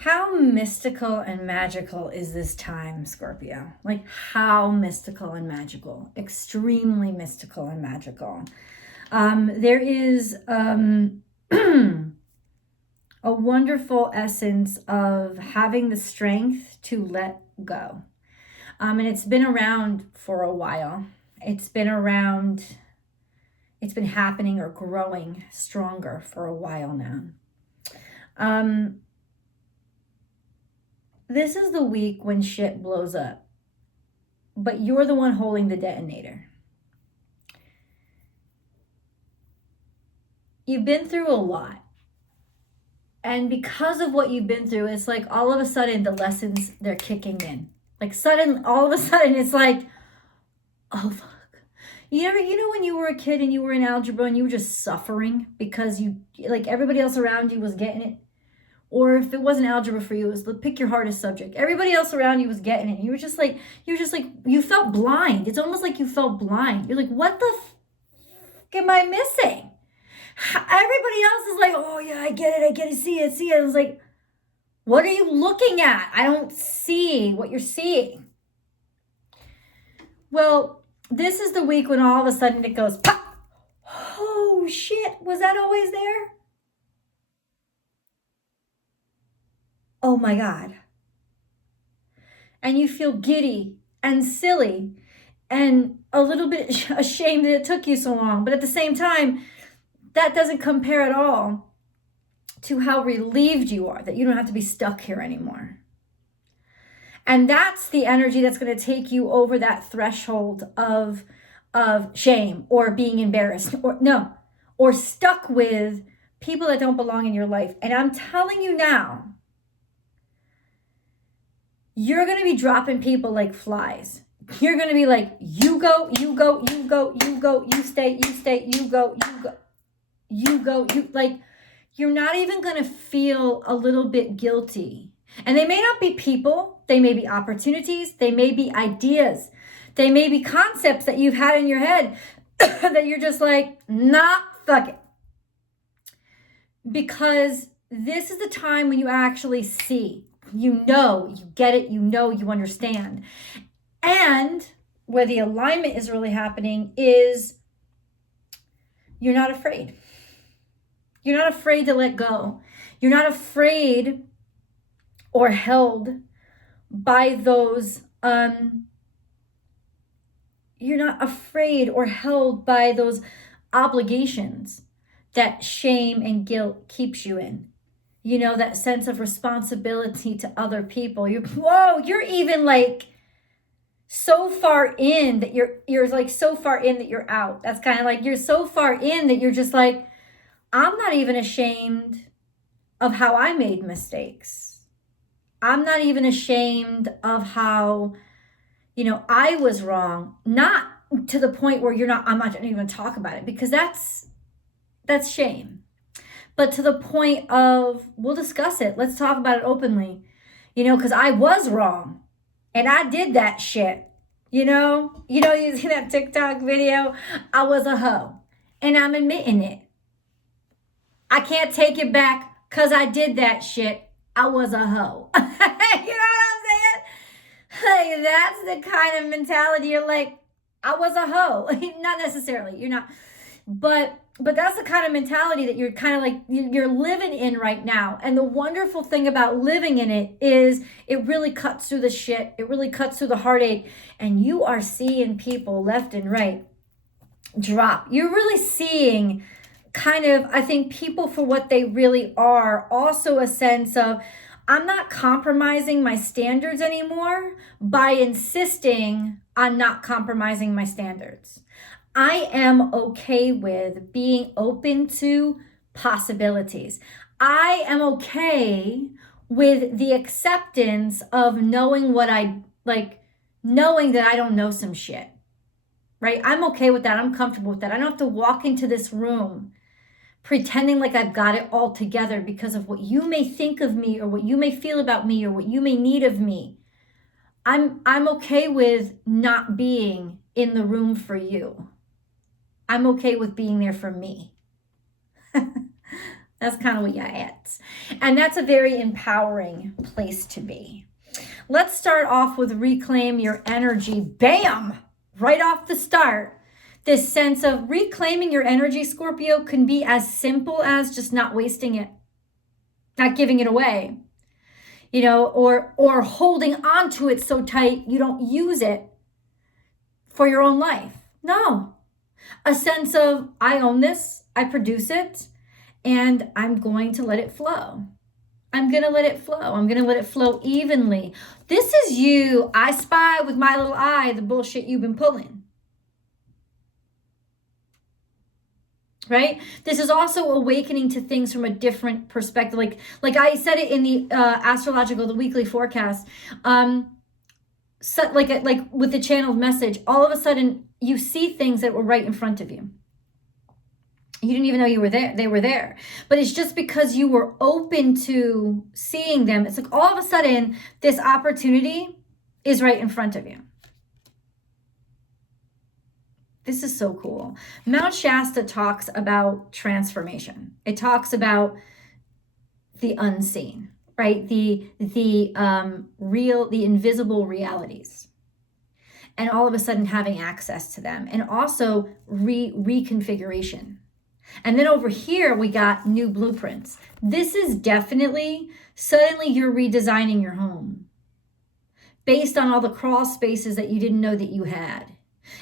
How mystical and magical is this time, Scorpio? Like, how mystical and magical? Extremely mystical and magical. There is a wonderful essence of having the strength to let go. And it's been around for a while. It's been around, it's been happening or growing stronger for a while now. This is the week when shit blows up, but you're the one holding the detonator. You've been through a lot. And because of what you've been through, it's like all of a sudden the lessons, they're kicking in. Like all of a sudden it's like, oh fuck. You know when you were a kid and you were in algebra and you were just suffering because like everybody else around you was getting it? Or if it wasn't algebra for you, it was pick your hardest subject. Everybody else around you was getting it. You were just like, you felt blind. It's almost like you felt blind. You're like, what the fuck am I missing? Everybody else is like, oh yeah, I get it, see it. I was like, what are you looking at? I don't see what you're seeing. Well, this is the week when all of a sudden it goes, pop! Oh shit, was that always there? Oh my God. And you feel giddy and silly and a little bit ashamed that it took you so long. But at the same time, that doesn't compare at all to how relieved you are that you don't have to be stuck here anymore. And that's the energy that's going to take you over that threshold of shame or being embarrassed or stuck with people that don't belong in your life. And I'm telling you now, you're going to be dropping people like flies. You're going to be like, you go, you go, you go, you go, you stay, you go, you go, you go, you're not even going to feel a little bit guilty. And they may not be people, they may be opportunities, they may be ideas, they may be concepts that you've had in your head that you're just like, nah, fuck it. Because this is the time when you actually see. You know, you get it, you know, you understand. And where the alignment is really happening is you're not afraid. You're not afraid to let go. You're not afraid or held by those, you're not afraid or held by those obligations that shame and guilt keeps you in. You know, that sense of responsibility to other people. You're even like so far in that you're like so far in that you're out. That's kind of like you're so far in that you're just like, I'm not even ashamed of how I made mistakes. I'm not even ashamed of how, I was wrong. Not to the point where I'm not even going to talk about it because that's shame. But to the point of, we'll discuss it. Let's talk about it openly, because I was wrong and I did that shit, you see that TikTok video, I was a hoe and I'm admitting it. I can't take it back because I did that shit. I was a hoe. You know what I'm saying? Like, that's the kind of mentality you're like, I was a hoe. Not necessarily, you're not. But that's the kind of mentality that you're kind of like, you're living in right now. And the wonderful thing about living in it is it really cuts through the shit. It really cuts through the heartache. And you are seeing people left and right drop. You're really seeing kind of, I think, people for what they really are. Also a sense of, I'm not compromising my standards anymore by insisting on not compromising my standards. I am okay with being open to possibilities. I am okay with the acceptance of knowing knowing that I don't know some shit, right? I'm okay with that. I'm comfortable with that. I don't have to walk into this room pretending like I've got it all together because of what you may think of me or what you may feel about me or what you may need of me. I'm okay with not being in the room for you. I'm okay with being there for me. That's kind of what you're at. And that's a very empowering place to be. Let's start off with reclaim your energy. Bam! Right off the start. This sense of reclaiming your energy, Scorpio, can be as simple as just not wasting it, not giving it away, you know, or holding on to it so tight you don't use it for your own life. No. A sense of, I own this, I produce it, and I'm going to let it flow. I'm going to let it flow. I'm going to let it flow evenly. This is you. I spy with my little eye the bullshit you've been pulling. Right? This is also awakening to things from a different perspective. Like I said it in the astrological, the weekly forecast. So like with the channeled message, all of a sudden you see things that were right in front of you. You didn't even know you were there. They were there. But it's just because you were open to seeing them. It's like all of a sudden this opportunity is right in front of you. This is so cool. Mount Shasta talks about transformation. It talks about the unseen, right? The real, the invisible realities. And all of a sudden having access to them. And also reconfiguration. And then over here, we got new blueprints. This is definitely, suddenly you're redesigning your home based on all the crawl spaces that you didn't know that you had.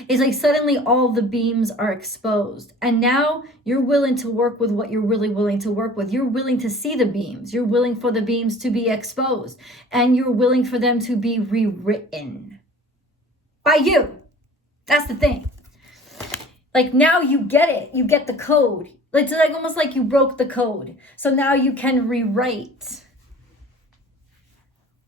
It's like suddenly all the beams are exposed. And now you're willing to work with what you're really willing to work with. You're willing to see the beams. You're willing for the beams to be exposed. And you're willing for them to be rewritten by you. That's the thing. Like now you get it. You get the code. It's like almost like you broke the code. So now you can rewrite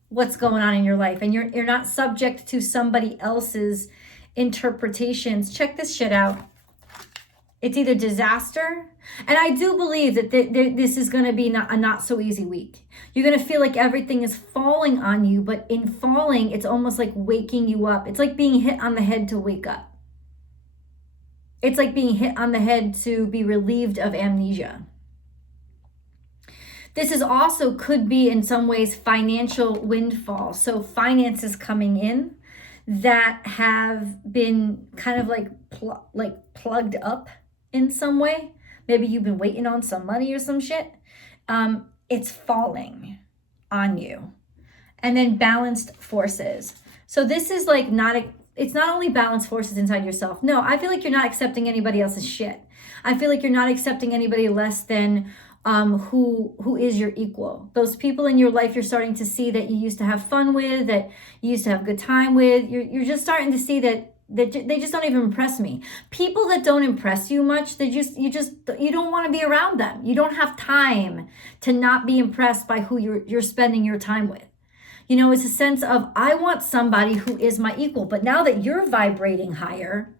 what's going on in your life. And you're not subject to somebody else's interpretations. Check this shit out. It's either disaster. And I do believe that this is going to be a not so easy week. You're going to feel like everything is falling on you. But in falling, it's almost like waking you up. It's like being hit on the head to wake up. It's like being hit on the head to be relieved of amnesia. This is also could be in some ways financial windfall. So finances coming in that have been kind of like plugged up in some way. Maybe you've been waiting on some money or some shit. It's falling on you. And then balanced forces. So this is like it's not only balanced forces inside yourself. No, I feel like you're not accepting anybody else's shit. I feel like you're not accepting anybody less than who is your equal. Those people in your life you're starting to see that you used to have fun with, that you used to have a good time with. You're just starting to see that they just don't even impress me. People that don't impress you much, you don't want to be around them. You don't have time to not be impressed by who you're spending your time with. You know, it's a sense of, I want somebody who is my equal. But now that you're vibrating higher,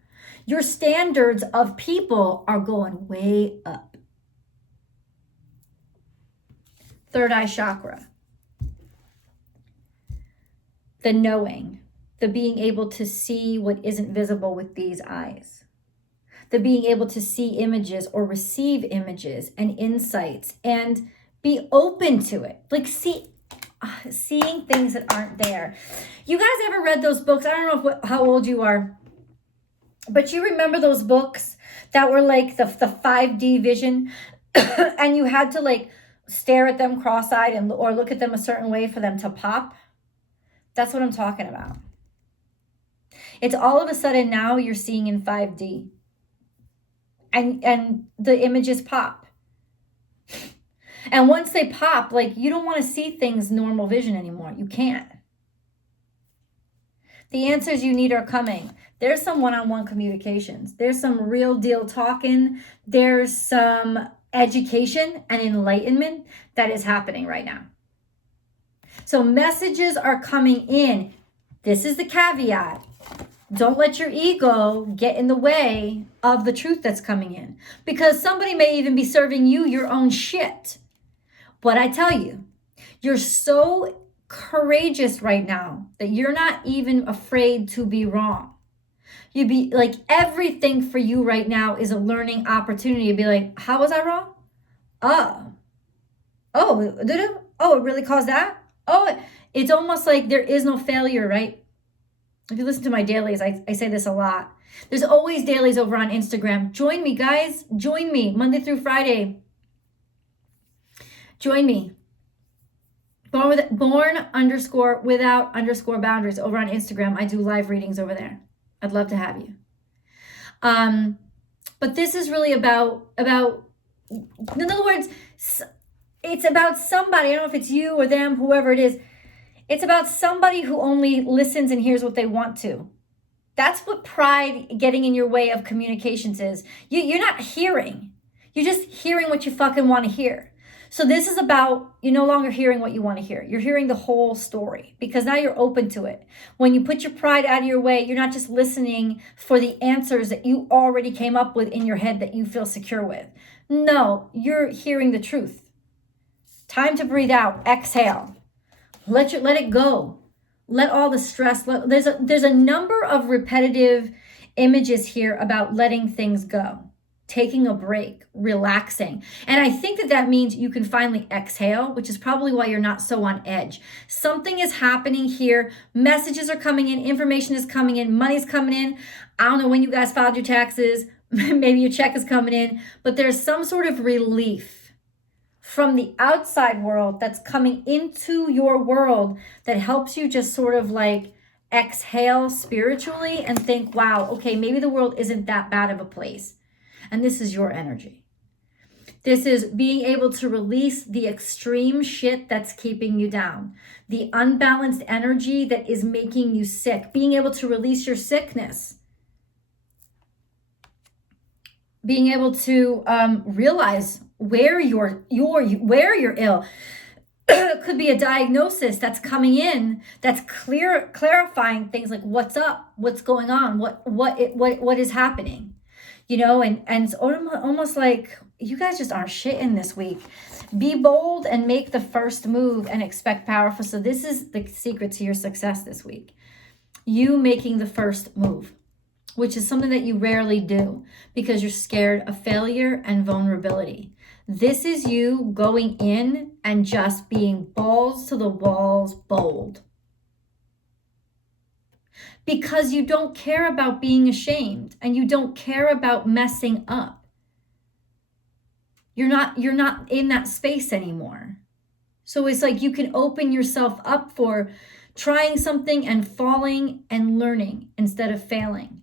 your standards of people are going way up. Third eye chakra. The knowing. The being able to see what isn't visible with these eyes. The being able to see images or receive images and insights and be open to it. Like seeing things that aren't there. You guys ever read those books? I don't know how old you are, but you remember those books that were like the 5D vision and you had to like stare at them cross-eyed or look at them a certain way for them to pop? That's what I'm talking about. It's all of a sudden now you're seeing in 5D and the images pop. And once they pop, like you don't want to see things normal vision anymore. You can't. The answers you need are coming. There's some one-on-one communications. There's some real deal talking. There's some education and enlightenment that is happening right now. So messages are coming in. This is the caveat. Don't let your ego get in the way of the truth that's coming in. Because somebody may even be serving you your own shit. But I tell you, you're so courageous right now that you're not even afraid to be wrong. You'd be like, everything for you right now is a learning opportunity. You'd be like, how was I wrong? Oh, Oh, did it? Oh, it really caused that? Oh, it's almost like there is no failure, right? If you listen to my dailies, I say this a lot. There's always dailies over on Instagram. Join me, guys. Join me Monday through Friday. Join me. Born_without_boundaries over on Instagram. I do live readings over there. I'd love to have you. But this is really about, in other words, it's about somebody. I don't know if it's you or them, whoever it is. It's about somebody who only listens and hears what they want to. That's what pride getting in your way of communications is. You're not hearing. You're just hearing what you fucking want to hear. So this is about, you're no longer hearing what you want to hear. You're hearing the whole story because now you're open to it. When you put your pride out of your way, you're not just listening for the answers that you already came up with in your head that you feel secure with. No, you're hearing the truth. Time to breathe out. Exhale. Let it go. Let all the stress. There's a number of repetitive images here about letting things go. Taking a break, relaxing. And I think that means you can finally exhale, which is probably why you're not so on edge. Something is happening here. Messages are coming in. Information is coming in. Money's coming in. I don't know when you guys filed your taxes. Maybe your check is coming in. But there's some sort of relief from the outside world that's coming into your world that helps you just sort of like exhale spiritually and think, wow, okay, maybe the world isn't that bad of a place. And this is your energy. This is being able to release the extreme shit that's keeping you down. The unbalanced energy that is making you sick. Being able to release your sickness. Being able to realize where you're ill. It could be a diagnosis that's coming in that's clarifying things like what's up, what's going on, what is happening. You know, and it's almost like you guys just aren't shitting this week. Be bold and make the first move and expect powerful. So this is the secret to your success this week. You making the first move, which is something that you rarely do because you're scared of failure and vulnerability. This is you going in and just being balls to the walls bold. Because you don't care about being ashamed and you don't care about messing up. You're not in that space anymore. So it's like you can open yourself up for trying something and falling and learning instead of failing.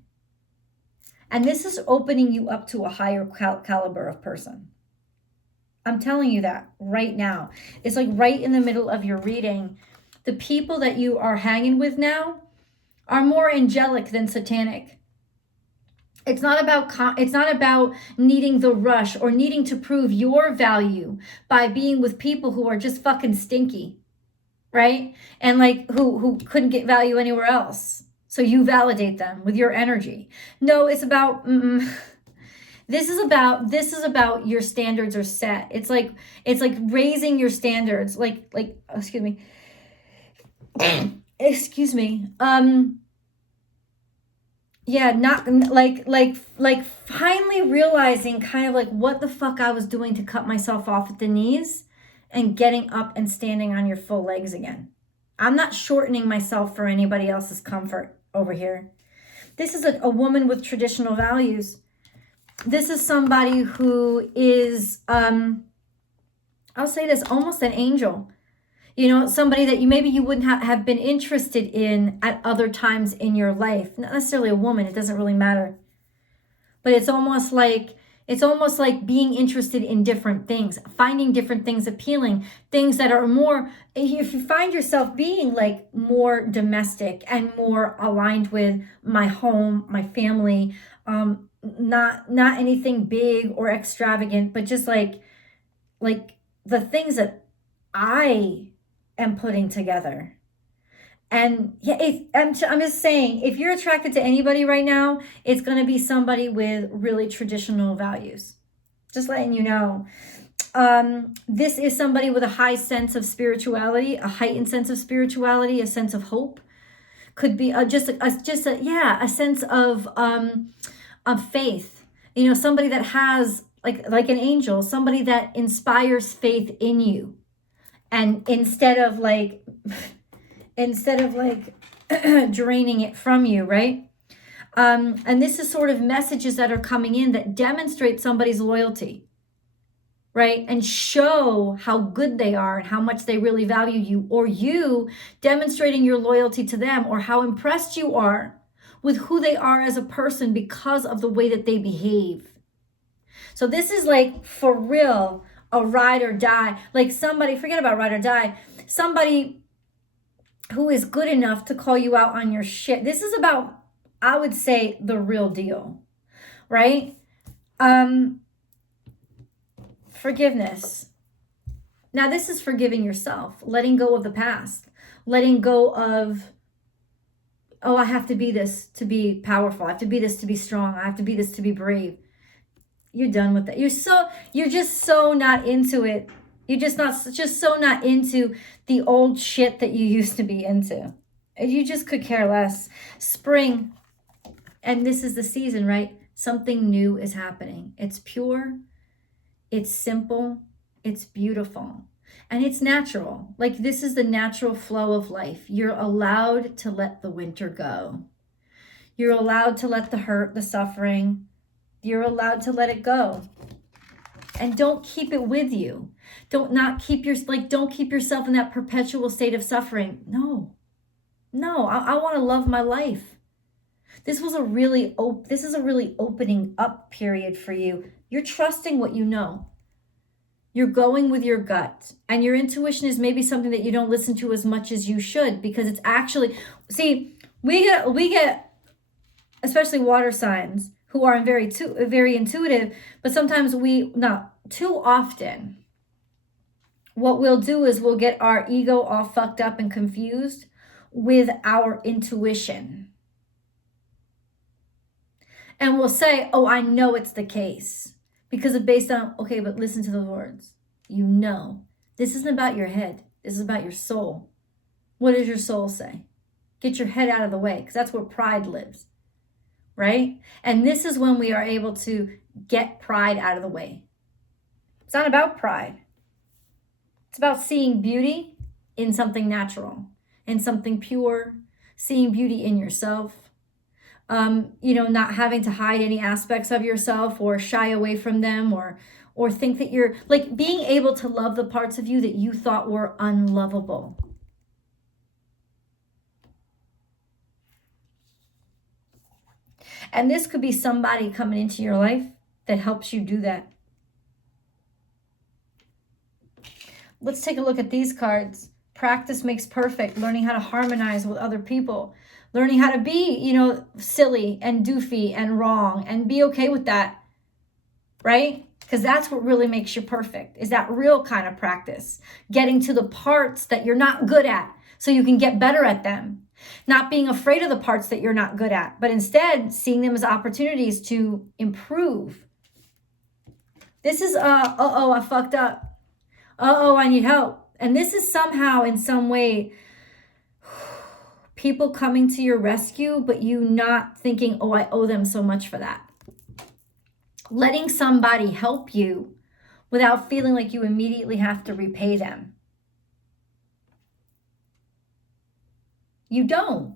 And this is opening you up to a higher caliber of person. I'm telling you that right now. It's like right in the middle of your reading. The people that you are hanging with now are more angelic than satanic. It's not about needing the rush or needing to prove your value by being with people who are just fucking stinky, right? And like who couldn't get value anywhere else. So you validate them with your energy. No, it's about this is about your standards are set. It's like raising your standards. Like excuse me. Excuse me. Yeah, not like finally realizing kind of like what the fuck I was doing to cut myself off at the knees and getting up and standing on your full legs again. I'm not shortening myself for anybody else's comfort over here. This is a woman with traditional values. This is somebody who is, I'll say this, almost an angel. You know, somebody that you wouldn't have been interested in at other times in your life. Not necessarily a woman, it doesn't really matter. But it's almost like being interested in different things, finding different things appealing, things that are more, if you find yourself being like more domestic and more aligned with my home, my family, not anything big or extravagant, but just like the things that I am putting together. And yeah, I'm just saying, if you're attracted to anybody right now, it's going to be somebody with really traditional values. Just letting you know. This is somebody with a high sense of spirituality, a heightened sense of spirituality, a sense of hope. Could be a sense of faith. You know, somebody that has like an angel, somebody that inspires faith in you. And instead of like draining it from you, right? And this is sort of messages that are coming in that demonstrate somebody's loyalty, right? And show how good they are and how much they really value you, or you demonstrating your loyalty to them, or how impressed you are with who they are as a person because of the way that they behave. So this is like, for real, a ride or die. Like somebody, forget about ride or die, somebody who is good enough to call you out on your shit. This is about, I would say, the real deal, right? Forgiveness. Now this is forgiving yourself, letting go of the past, letting go of, oh, I have to be this to be powerful. I have to be this to be strong. I have to be this to be brave. You're done with that. You're just so not into it. You're just so not into the old shit that you used to be into. You just could care less. Spring, and this is the season, right? Something new is happening. It's pure, it's simple, it's beautiful, and it's natural. Like, this is the natural flow of life. You're allowed to let the winter go. You're allowed to let the hurt, the suffering, you're allowed to let it go. And don't keep it with you. Don't keep yourself in that perpetual state of suffering. No, I want to love my life. This is a really opening up period for you. You're trusting what you know. You're going with your gut, and your intuition is maybe something that you don't listen to as much as you should, because it's actually, see, we get, especially water signs who are very intuitive, but sometimes not too often, what we'll do is we'll get our ego all fucked up and confused with our intuition. And we'll say, oh, I know it's the case, because it's based on, okay, but listen to the words. You know, this isn't about your head. This is about your soul. What does your soul say? Get your head out of the way, because that's where pride lives, right? And this is when we are able to get pride out of the way. It's not about pride. It's about seeing beauty in something natural, in something pure, seeing beauty in yourself. Not having to hide any aspects of yourself or shy away from them, or think that you're, like, being able to love the parts of you that you thought were unlovable. And this could be somebody coming into your life that helps you do that. Let's take a look at these cards. Practice makes perfect. Learning how to harmonize with other people. Learning how to be, silly and doofy and wrong, and be okay with that, right? Because that's what really makes you perfect, is that real kind of practice. Getting to the parts that you're not good at so you can get better at them. Not being afraid of the parts that you're not good at, but instead seeing them as opportunities to improve. This is, I fucked up. I need help. And this is somehow, in some way, people coming to your rescue, but you not thinking, oh, I owe them so much for that. Letting somebody help you without feeling like you immediately have to repay them. You don't.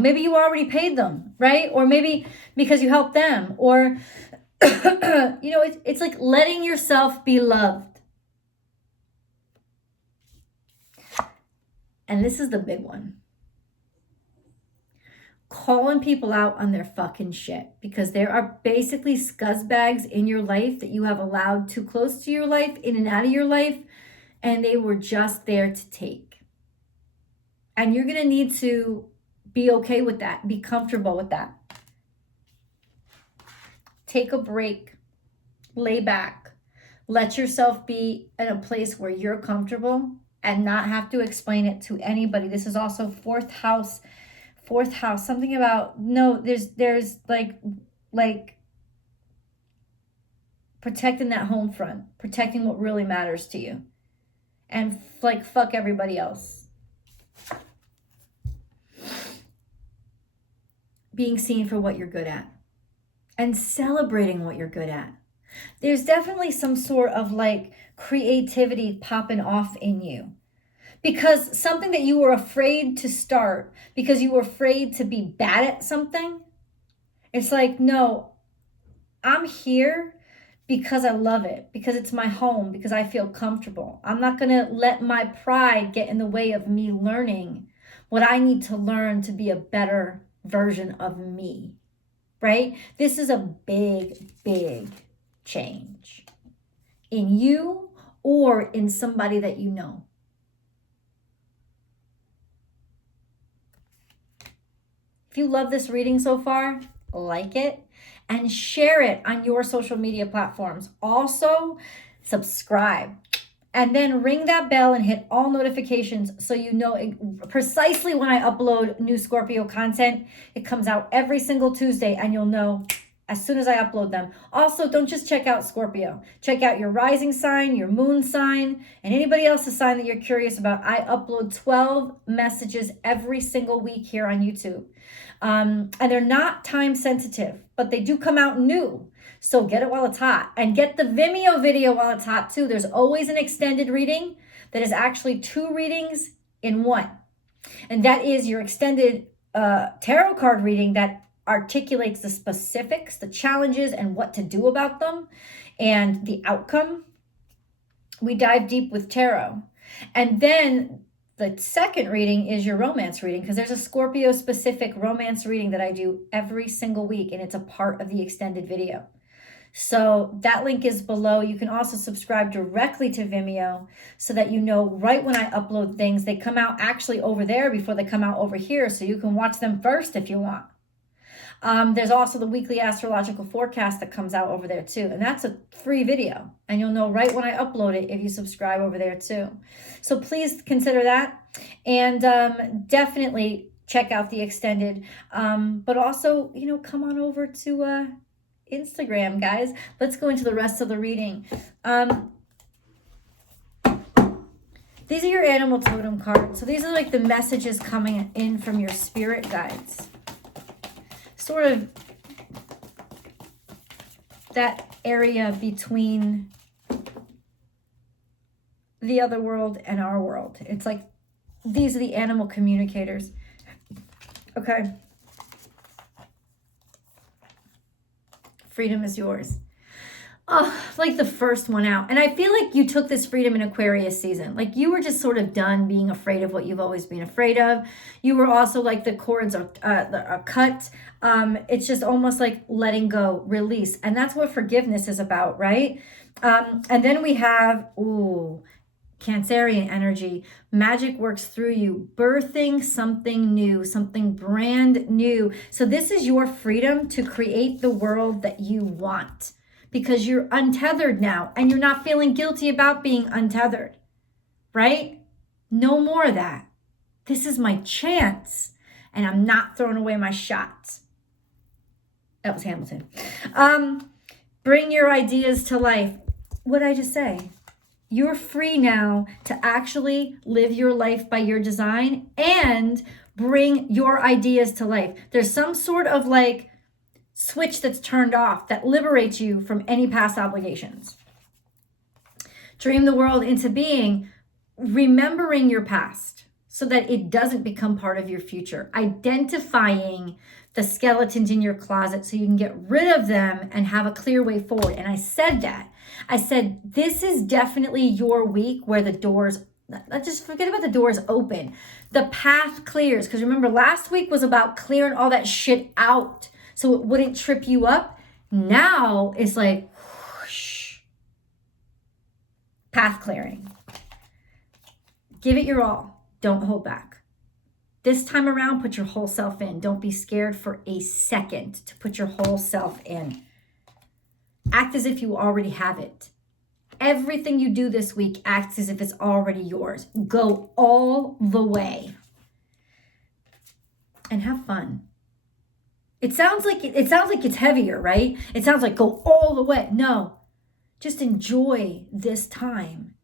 Maybe you already paid them, right? Or maybe because you helped them, or, it's like letting yourself be loved. And this is the big one. Calling people out on their fucking shit, because there are basically scuzzbags in your life that you have allowed too close to your life, in and out of your life, and they were just there to take. And you're going to need to be okay with that, be comfortable with that. Take a break, lay back, let yourself be in a place where you're comfortable and not have to explain it to anybody. This is also fourth house, something about, there's like protecting that home front, protecting what really matters to you, and like fuck everybody else. Being seen for what you're good at and celebrating what you're good at. There's definitely some sort of like creativity popping off in you. Because something that you were afraid to start, because you were afraid to be bad at something, it's like, no, I'm here because I love it, because it's my home, because I feel comfortable. I'm not going to let my pride get in the way of me learning what I need to learn to be a better version of me, right? This is a big, big change in you or in somebody that you know. If you love this reading so far, like it and share it on your social media platforms. Also, subscribe and then ring that bell and hit all notifications so you know precisely when I upload new Scorpio content. It comes out every single Tuesday and you'll know as soon as I upload them. Also, don't just check out Scorpio. Check out your rising sign, your moon sign, and anybody else's sign that you're curious about. I upload 12 messages every single week here on YouTube. And they're not time sensitive, but they do come out new. So get it while it's hot and get the Vimeo video while it's hot too. There's always an extended reading that is actually 2 readings in one. And that is your extended tarot card reading that articulates the specifics, the challenges, and what to do about them and the outcome. We dive deep with tarot. And then the second reading is your romance reading, because there's a Scorpio specific romance reading that I do every single week, and it's a part of the extended video. So that link is below. You can also subscribe directly to Vimeo so that you know right when I upload things. They come out actually over there before they come out over here, so you can watch them first if you want. There's also the weekly astrological forecast that comes out over there too. And that's a free video. And you'll know right when I upload it if you subscribe over there too. So please consider that. And definitely check out the extended. But also, come on over to Instagram, guys. Let's go into the rest of the reading. These are your animal totem cards. So these are like the messages coming in from your spirit guides. Sort of that area between the other world and our world. It's like these are the animal communicators. Okay. Freedom is yours. Oh, like the first one out. And I feel like you took this freedom in Aquarius season. Like you were just sort of done being afraid of what you've always been afraid of. You were also like the cords are cut. It's just almost like letting go, release. And that's what forgiveness is about, right? And then we have, Cancerian energy. Magic works through you, birthing something new, something brand new. So this is your freedom to create the world that you want, because you're untethered now and you're not feeling guilty about being untethered, right? No more of that. This is my chance and I'm not throwing away my shots. That was Hamilton. Bring your ideas to life. What did I just say? You're free now to actually live your life by your design and bring your ideas to life. There's some sort of like switch that's turned off that liberates you from any past obligations. Dream the world into being, remembering your past so that it doesn't become part of your future. Identifying the skeletons in your closet so you can get rid of them and have a clear way forward. And I said that. I said, this is definitely your week where the doors, let's just forget about the doors open. The path clears. Because remember, last week was about clearing all that shit out so it wouldn't trip you up. Now it's like, whoosh, path clearing. Give it your all. Don't hold back. This time around, put your whole self in. Don't be scared for a second to put your whole self in. Act as if you already have it. Everything you do this week acts as if it's already yours. Go all the way. And have fun. It sounds like it's heavier, right? It sounds like go all the way. No. Just enjoy this time.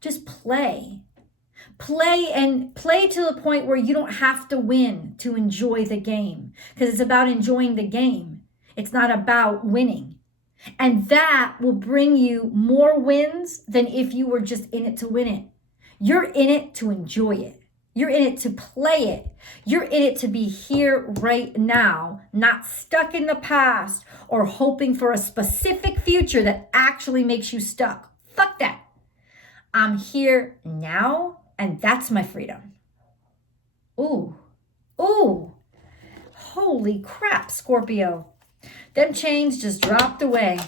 Just play. Play to the point where you don't have to win to enjoy the game, because it's about enjoying the game. It's not about winning. And that will bring you more wins than if you were just in it to win it. You're in it to enjoy it. You're in it to play it. You're in it to be here right now, not stuck in the past or hoping for a specific future that actually makes you stuck. Fuck that. I'm here now, and that's my freedom. Ooh, ooh, holy crap, Scorpio. Them chains just dropped away,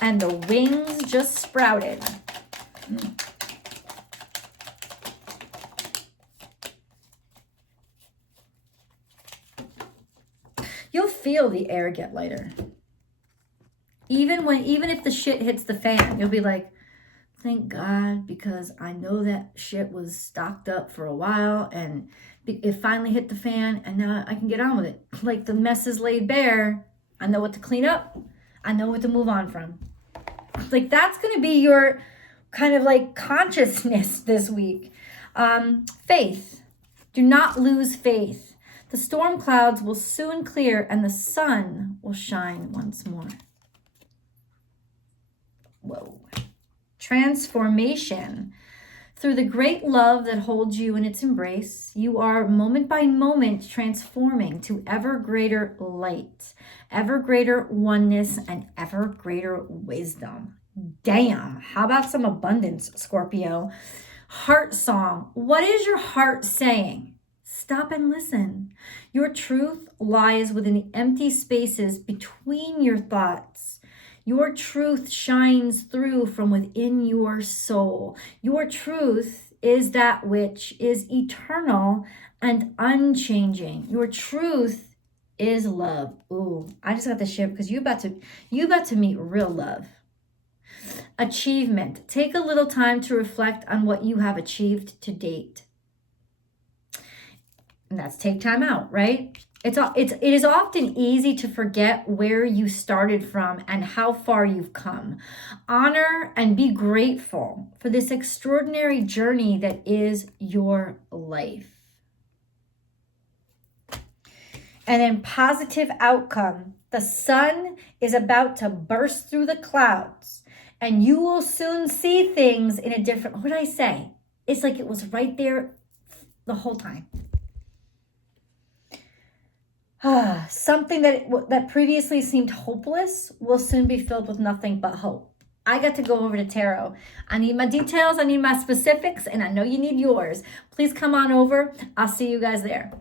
and the wings just sprouted. You'll feel the air get lighter. Even if the shit hits the fan, you'll be like, thank God, because I know that shit was stocked up for a while and it finally hit the fan and now I can get on with it. Like the mess is laid bare. I know what to clean up. I know what to move on from. Like that's going to be your kind of like consciousness this week. Faith. Do not lose faith. The storm clouds will soon clear and the sun will shine once more. Whoa. Transformation. Through the great love that holds you in its embrace, you are moment by moment transforming to ever greater light, ever greater oneness, and ever greater wisdom. Damn. How about some abundance, Scorpio? Heart song. What is your heart saying? Stop and listen. Your truth lies within the empty spaces between your thoughts. Your truth shines through from within your soul. Your truth is that which is eternal and unchanging. Your truth is love. Ooh, I just got the shit because you about to meet real love. Achievement. Take a little time to reflect on what you have achieved to date. And that's take time out, right? It is often easy to forget where you started from and how far you've come. Honor and be grateful for this extraordinary journey that is your life. And then positive outcome. The sun is about to burst through the clouds and you will soon see things in a different, what did I say? It's like it was right there the whole time. Something that previously seemed hopeless will soon be filled with nothing but hope. I got to go over to tarot. I need my details, I need my specifics, and I know you need yours. Please come on over. I'll see you guys there.